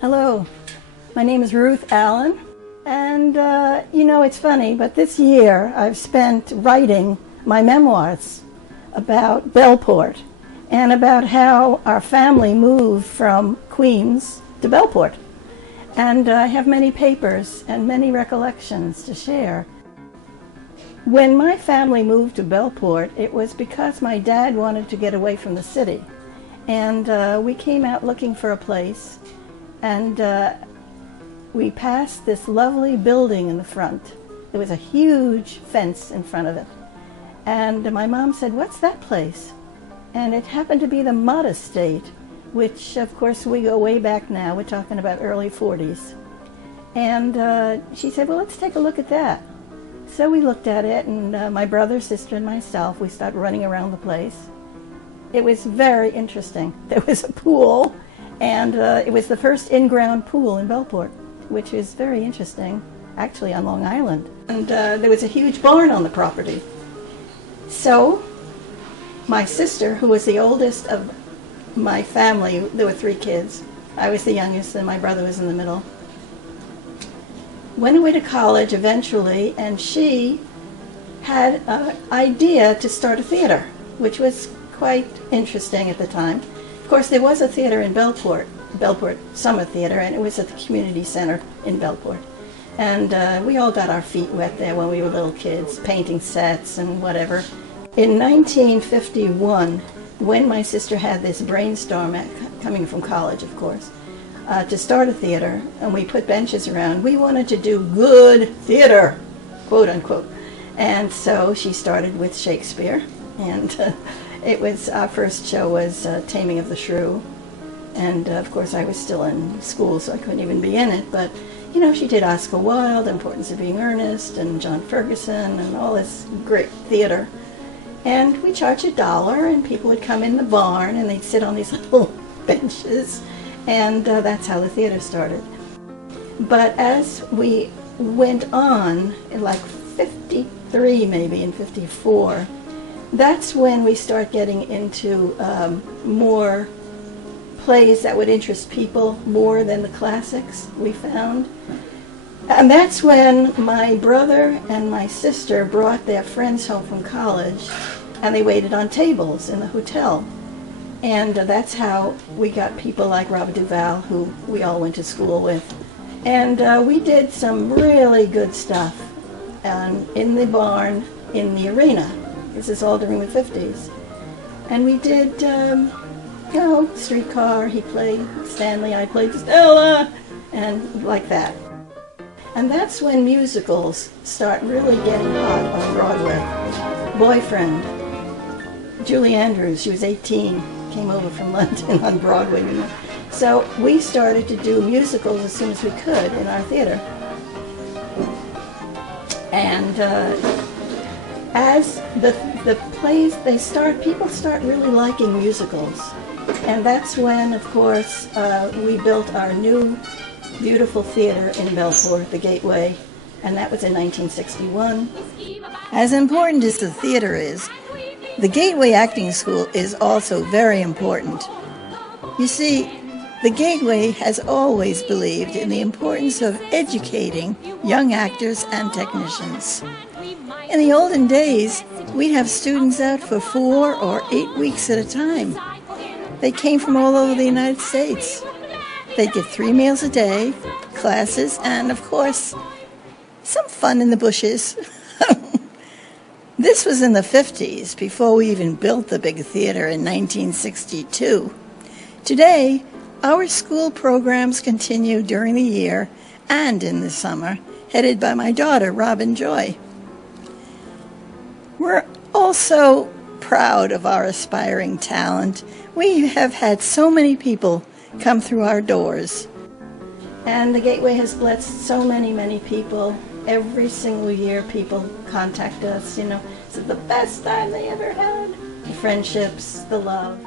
Hello, my name is Ruth Allen, and it's funny, but this year I've spent writing my memoirs about Bellport and about how our family moved from Queens to Bellport. And I have many papers and many recollections to share. When my family moved to Bellport, it was because my dad wanted to get away from the city. And we came out looking for a place, and we passed this lovely building in the front. There was a huge fence in front of it. And my mom said, "What's that place?" And it happened to be the Mott Estate, which of course we go way back now. We're talking about early 40s. And she said, "Well, let's take a look at that." So we looked at it, and my brother, sister, and myself, we started running around the place. It was very interesting. There was a pool, and it was the first in-ground pool in Bellport, which is very interesting, actually on Long Island. And there was a huge barn on the property. So my sister, who was the oldest of my family, there were 3 kids. I was the youngest, and my brother was in the middle. Went away to college eventually, and she had an idea to start a theater, which was quite interesting at the time. Of course, there was a theater in Bellport Summer Theater, and it was at the community center in Bellport. And we all got our feet wet there when we were little kids, painting sets and whatever. In 1951, when my sister had this brainstorm, coming from college, of course, to start a theater, and we put benches around, we wanted to do good theater, quote unquote. And so she started with Shakespeare, and our first show was Taming of the Shrew. And of course I was still in school, so I couldn't even be in it, but she did Oscar Wilde, Importance of Being Earnest, and John Ferguson, and all this great theater. And we charged $1, and people would come in the barn, and they'd sit on these little benches, and that's how the theater started. But as we went on, in like 53 maybe, and 54, that's when we start getting into more plays that would interest people more than the classics, we found. And that's when my brother and my sister brought their friends home from college, and they waited on tables in the hotel. And that's how we got people like Robert Duvall, who we all went to school with. And we did some really good stuff in the barn, in the arena. This is all during the 50s. And we did, Streetcar. He played Stanley, I played Stella, and like that. And that's when musicals start really getting hot on Broadway. Boyfriend, Julie Andrews, she was 18, came over from London on Broadway. So we started to do musicals as soon as we could in our theater. And as the plays, people start really liking musicals. And that's when, of course, we built our new beautiful theater in Bellport, the Gateway, and that was in 1961. As important as the theater is, the Gateway Acting School is also very important. You see, the Gateway has always believed in the importance of educating young actors and technicians. In the olden days, we'd have students out for 4 or 8 weeks at a time. They came from all over the United States. They'd get 3 meals a day, classes, and of course, some fun in the bushes. This was in the 50s, before we even built the big theater in 1962. Today, our school programs continue during the year and in the summer, headed by my daughter, Robin Joy. We're also proud of our aspiring talent. We have had so many people come through our doors. And the Gateway has blessed so many, many people. Every single year people contact us, it's the best time they ever had. The friendships, the love.